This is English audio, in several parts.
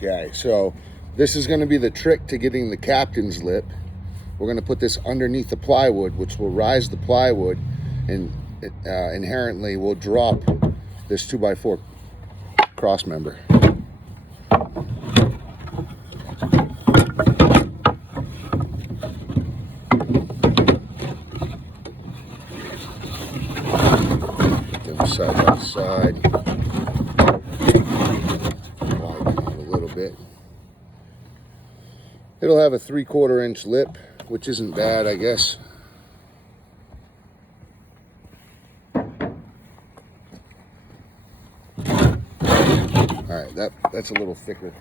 Okay, so this is going to be the trick to getting the captain's lip. We're going to put this underneath the plywood, which will rise the plywood, and it, inherently will drop this 2x4 cross member. Then side by side, widen it a little bit. It'll have a 3/4 inch lip, which isn't bad, I guess. All right, that's a little thicker.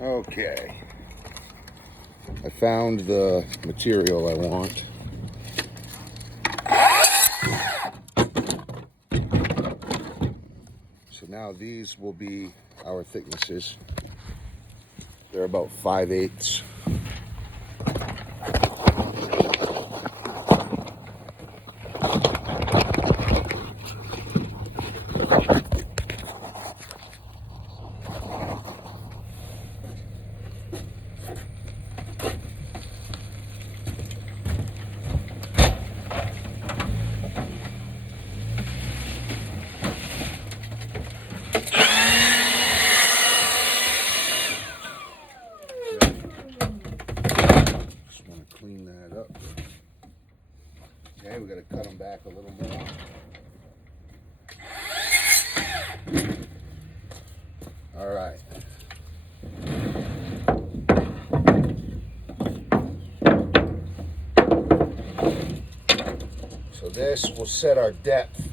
Okay, I found the material I want. So now these will be our thicknesses. They're about 5/8. Clean that up. Okay, we got to cut them back a little more. All right. So this will set our depth.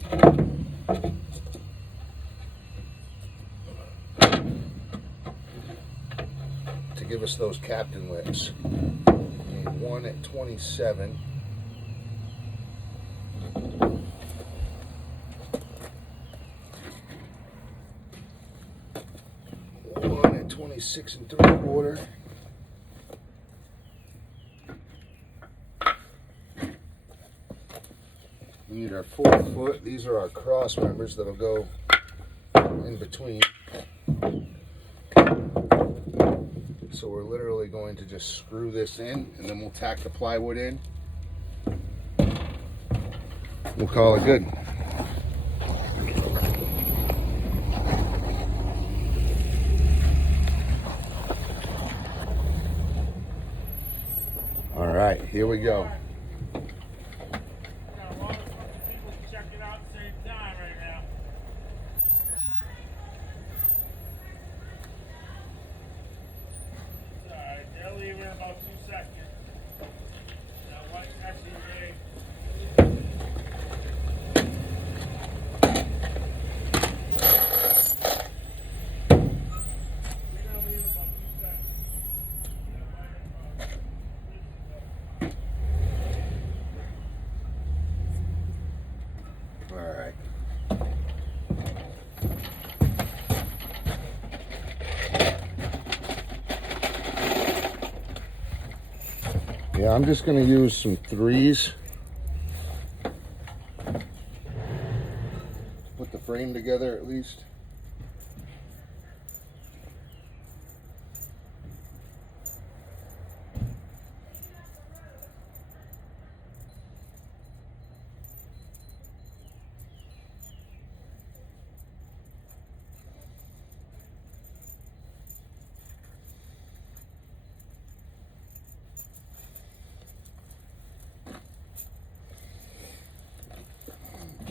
To give us those captain lips. One at 27. One at 26 3/4. We need our 4 foot. These are our cross members that'll go in between. So we're literally going to just screw this in, and then we'll tack the plywood in. We'll call it good. All right, here we go. Yeah, I'm just going to use some 3s to put the frame together at least.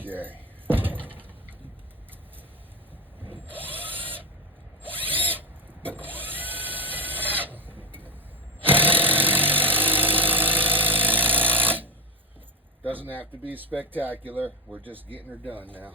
Okay. Doesn't have to be spectacular. We're just getting her done now.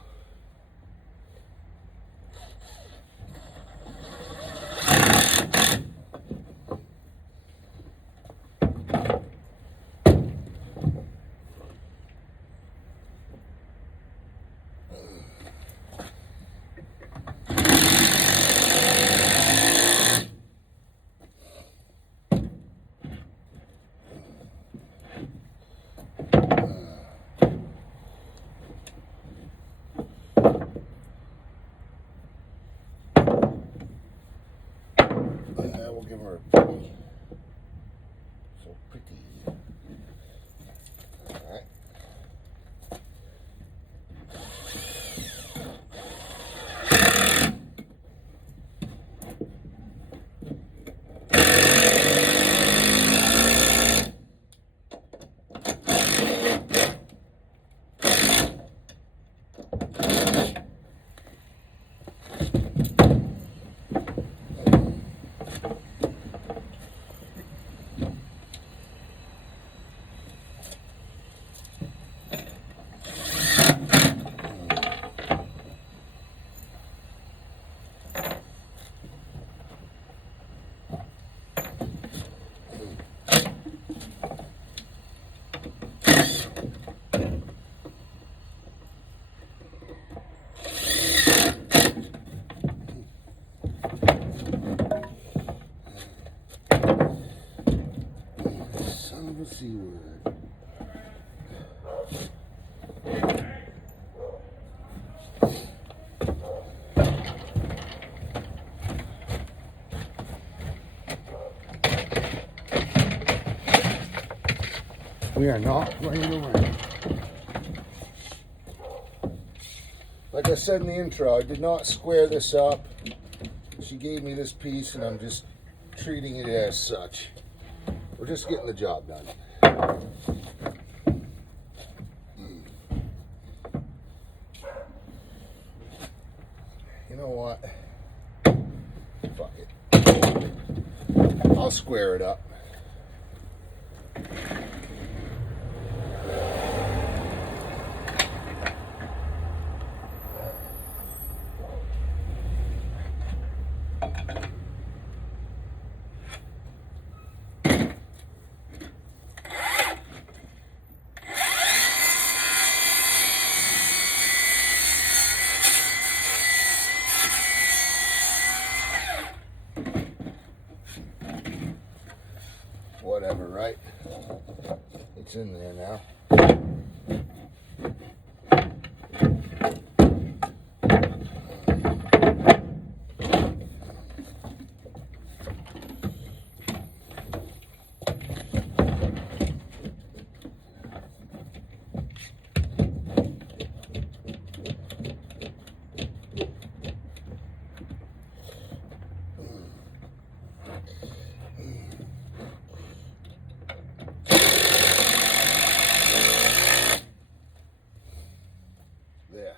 We are not playing around. Like I said in the intro, I did not square this up. She gave me this piece and I'm just treating it as such. We're just getting the job done. You know what? Fuck it. I'll square it up. Whatever, right? It's in there now. There.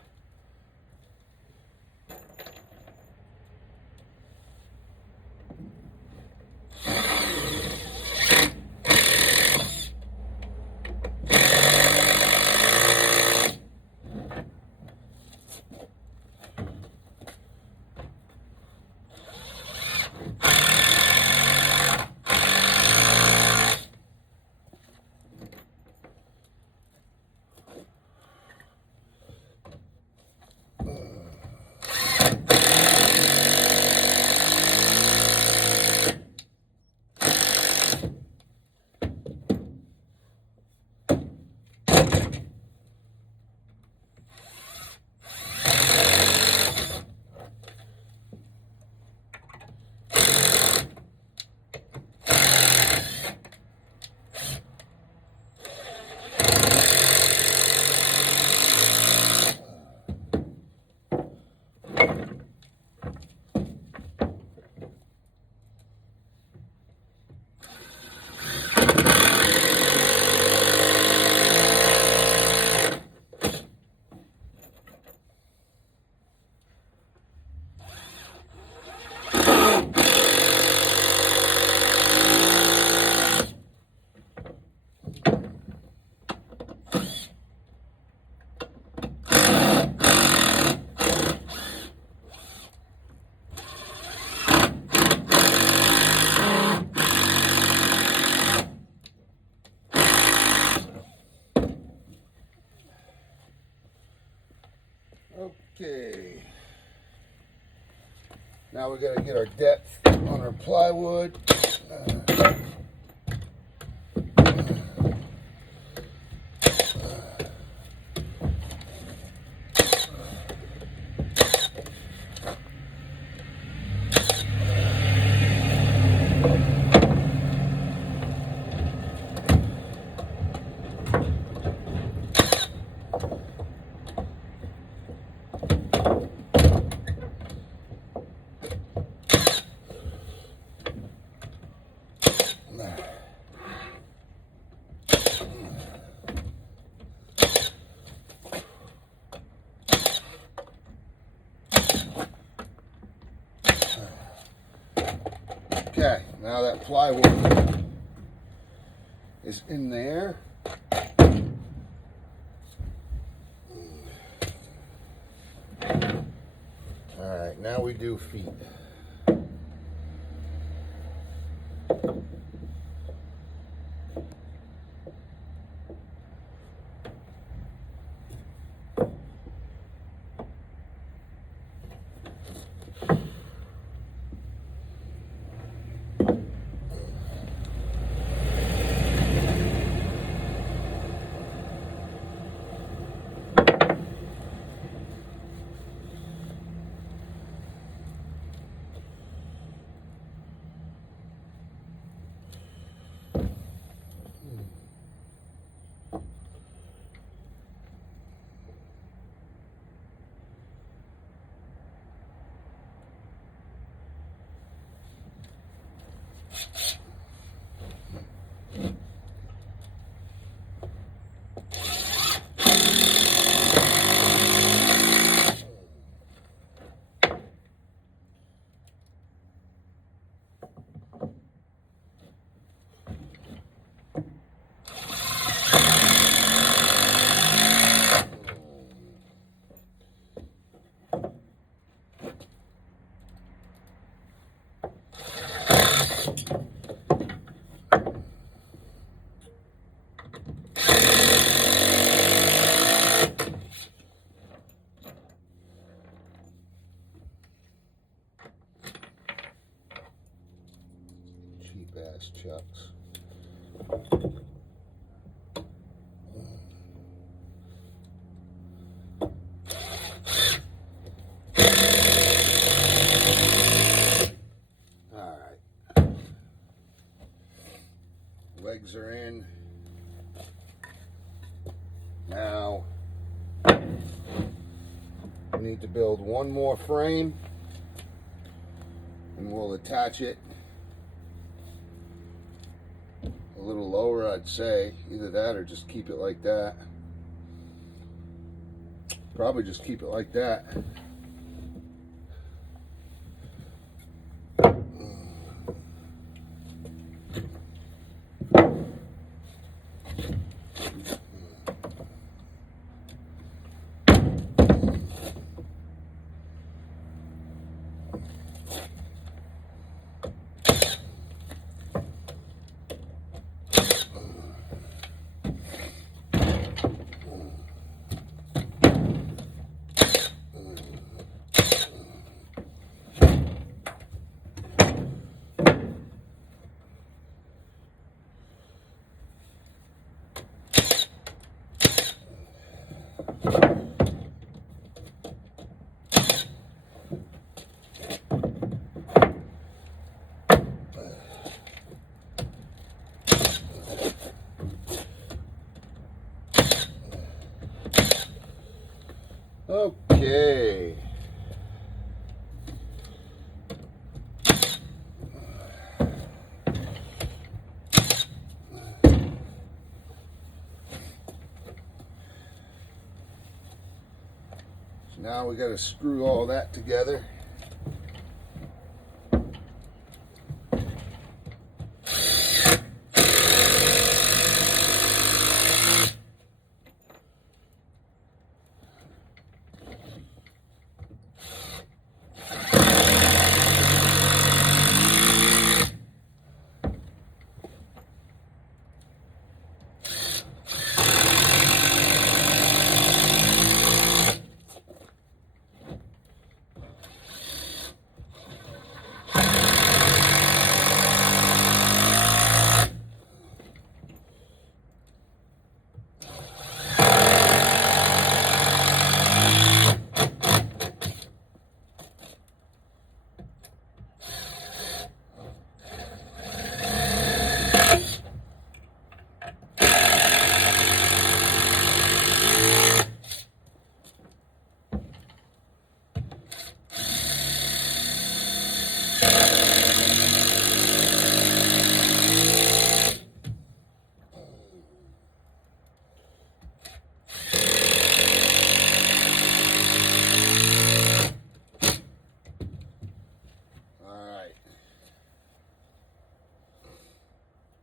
Okay. Now we got to get our depth on our plywood. Okay, now that plywood is in there. All right, now we do feet. ass chucks. Alright. Legs are in. Now, we need to build one more frame, and we'll attach it a little lower, I'd say. Either that or just keep it like that. Probably just keep it like that. Okay. So now we got to screw all that together.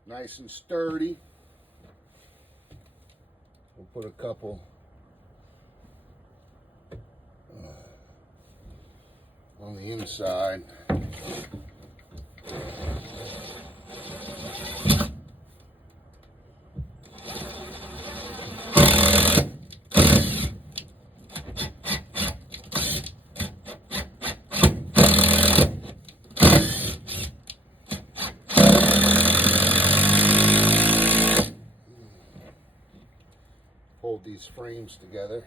Nice and sturdy. We'll put a couple on the inside. Hold these frames together.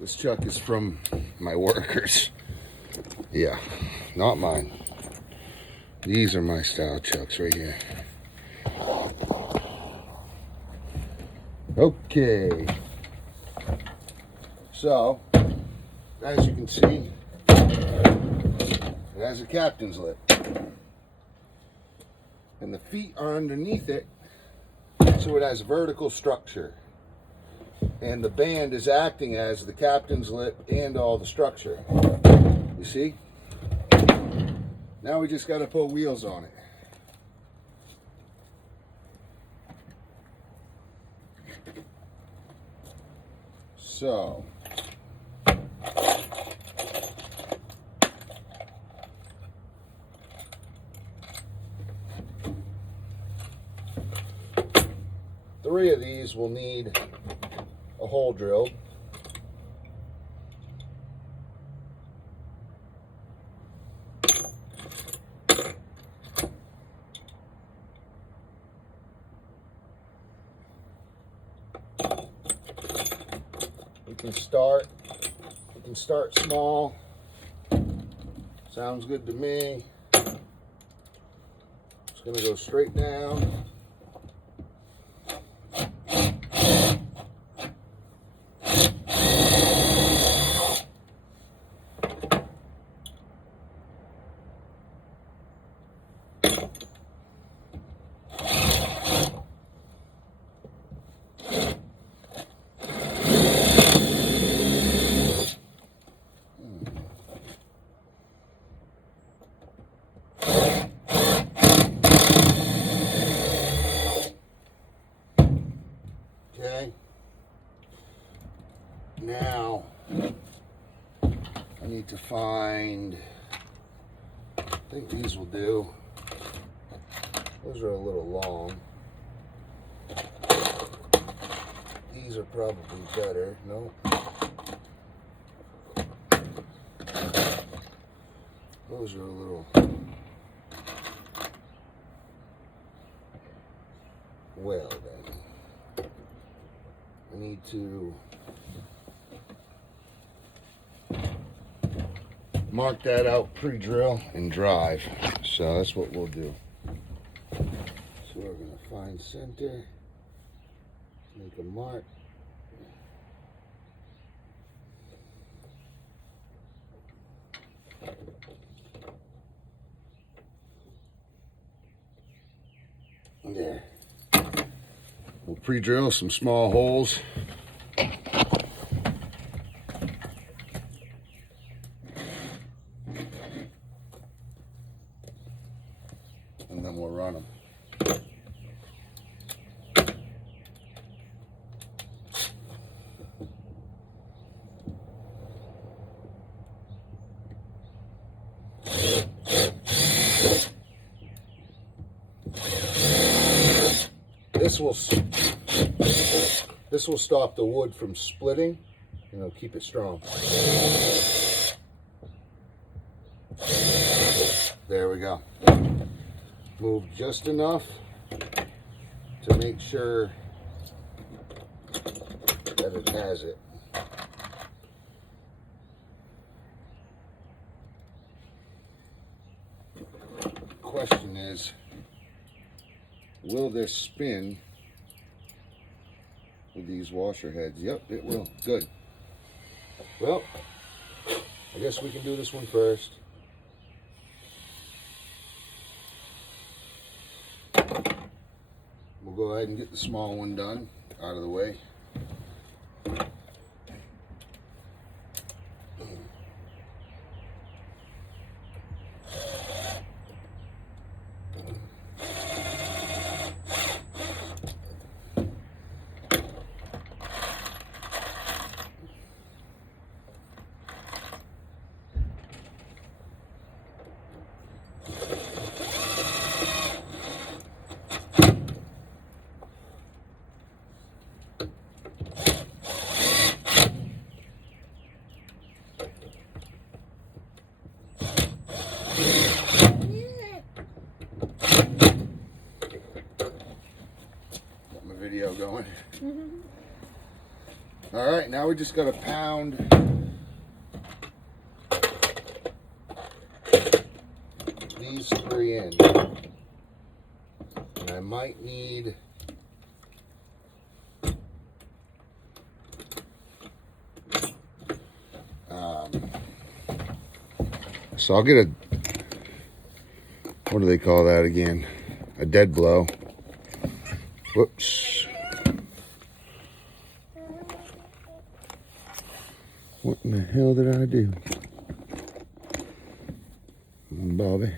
This chuck is from my workers. Yeah, not mine. These are my style chucks right here. Okay. So, as you can see, it has a captain's lip. And the feet are underneath it, so it has vertical structure. And the band is acting as the captain's lip and all the structure. You see? Now we just got to put wheels on it. So, three of these will need a hole drilled. We can start small. Sounds good to me. It's gonna go straight down. Okay. Now I need to find, I think these will do. Those are a little long. These are probably better. No. Those are a little, well then. I need to mark that out, pre-drill, and drive. So that's what we'll do. So we're going to find center, make a mark. There. We'll pre-drill some small holes. And then we'll run them. This will stop the wood from splitting, and it'll keep it strong. There we go. Move just enough to make sure that it has it. Question is, will this spin with these washer heads? Yep, it will. Good. Well, I guess we can do this one first. We'll go ahead and get the small one done, out of the way. All right, now we just got to pound these 3 in. And I might need so I'll get a, what do they call that again? A dead blow. Whoops. What in the hell did I do? Bobby.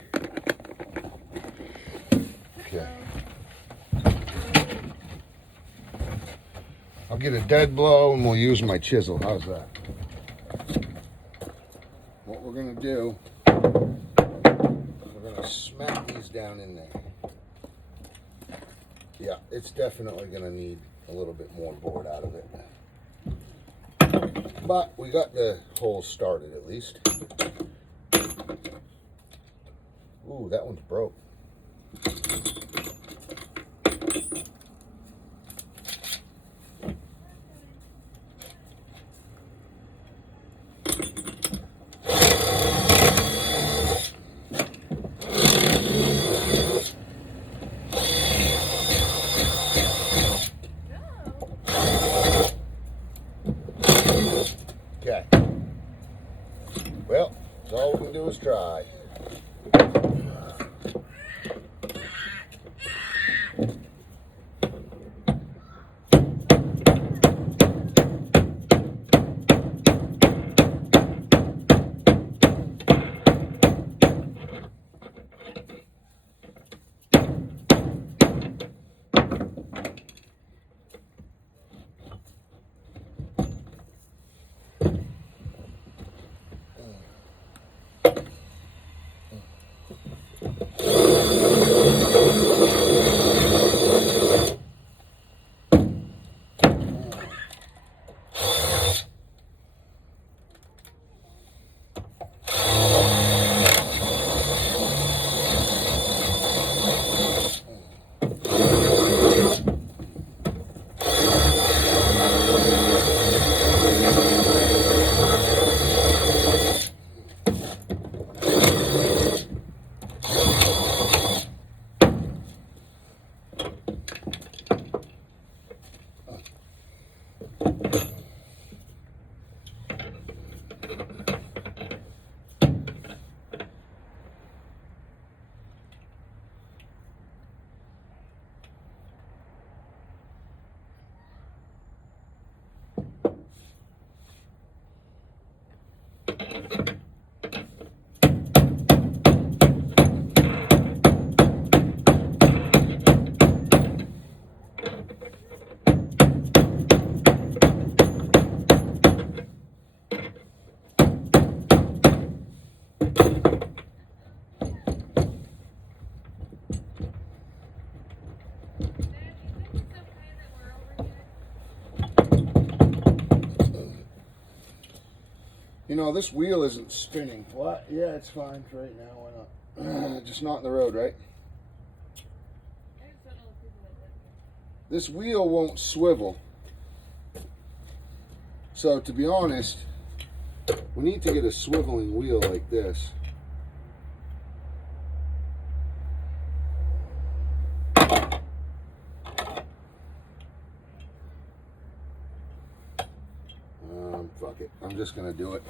Okay. I'll get a dead blow and we'll use my chisel. How's that? What we're gonna do, we're gonna smack these down in there. Yeah, it's definitely gonna need a little bit more board out of it. But we got the hole started at least. Ooh, that one's broke. Okay. Well, so all we can do is try. You know, this wheel isn't spinning. What? Yeah, it's fine for right now. Why not? Just not in the road, right? This wheel won't swivel. So, to be honest, we need to get a swiveling wheel like this. Fuck it. I'm just going to do it.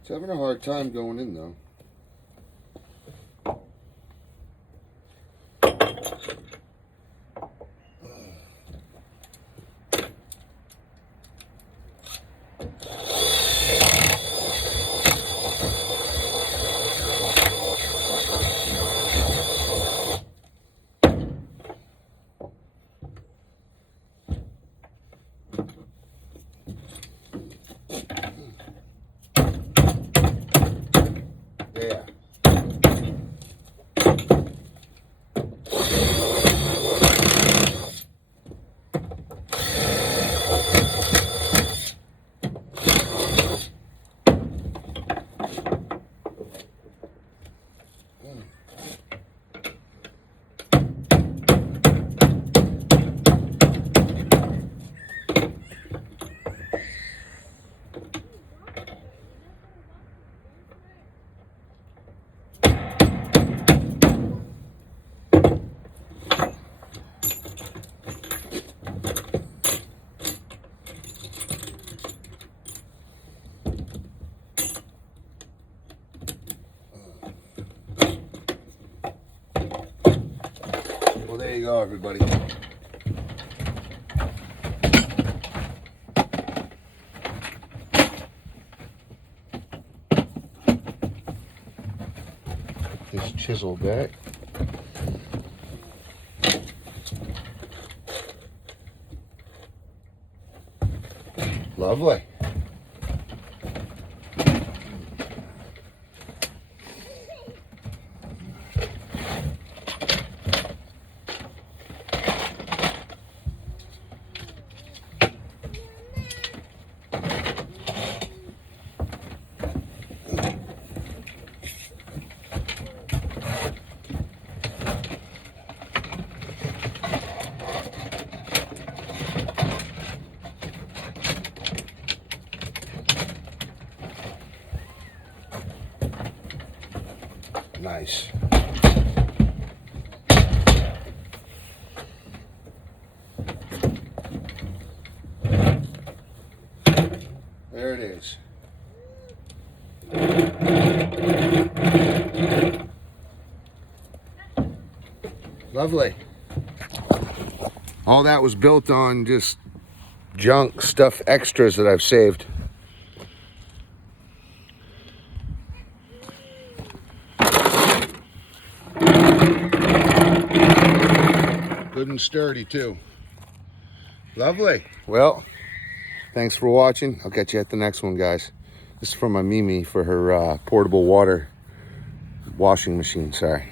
It's having a hard time going in, though. Well, there you go, everybody. This chisel back. Lovely. Nice. There it is. Lovely. All that was built on just junk stuff, extras that I've saved. Good and sturdy too. Lovely. Well, thanks for watching. I'll catch you at the next one, guys. This is from my Mimi for her portable water washing machine. Sorry.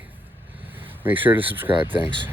Make sure to subscribe. Thanks.